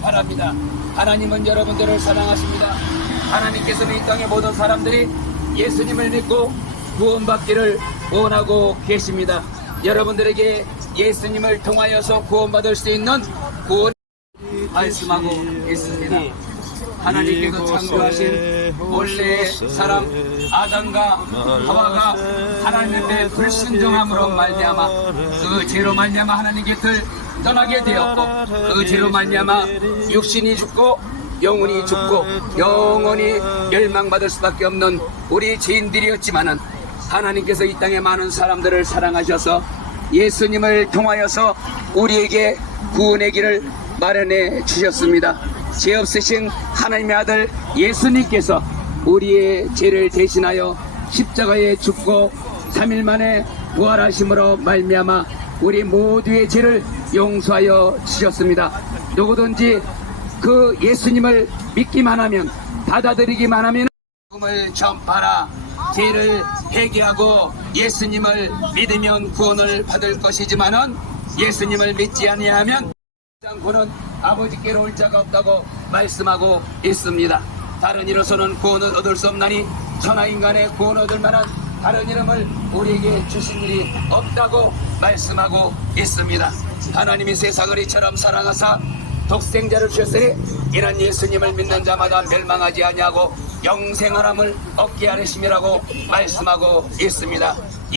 바랍니다. 하나님은 여러분들을 사랑하십니다. 하나님께서는 이 땅의 모든 사람들이 예수님을 믿고 구원받기를 원하고 계십니다. 여러분들에게 예수님을 통하여서 구원받을 수 있는 구원 말씀하고 있습니다. 하나님께서 창조하신 원래 사람 아담과 하와가 하나님의 불순종함으로 말미암아 그 죄로 말미암아 하나님 곁을 떠나게 되었고 그 죄로 말미암아 육신이 죽고 영혼이 죽고 영원히 멸망받을 수밖에 없는 우리 죄인들이었지만은 하나님께서 이 땅의 많은 사람들을 사랑하셔서 예수님을 통하여서 우리에게 구원의 길을 마련해 주셨습니다. 죄 없으신 하나님의 아들 예수님께서 우리의 죄를 대신하여 십자가에 죽고 3일 만에 부활하심으로 말미암아 우리 모두의 죄를 용서하여 주셨습니다. 누구든지 그 예수님을 믿기만 하면 받아들이기만 하면 복음을 전파라 죄를 회개하고 예수님을 믿으면 구원을 받을 것이지만은 예수님을 믿지 아니하면 않고는 아버지께로 올 자가 없다고 말씀하고 있습니다. 다른 이로서는 구원을 얻을 수 없나니 천하 인간의 구원 얻을 만한 다른 이름을 우리에게 주신 일이 없다고 말씀하고 있습니다. 하나님이 세상을 이처럼 사랑하사 독생자를 주셨으니 이런 예수님을 믿는 자마다 멸망하지 아니하고 영생하람을 얻게 하시미라고 말씀하고 있습니다.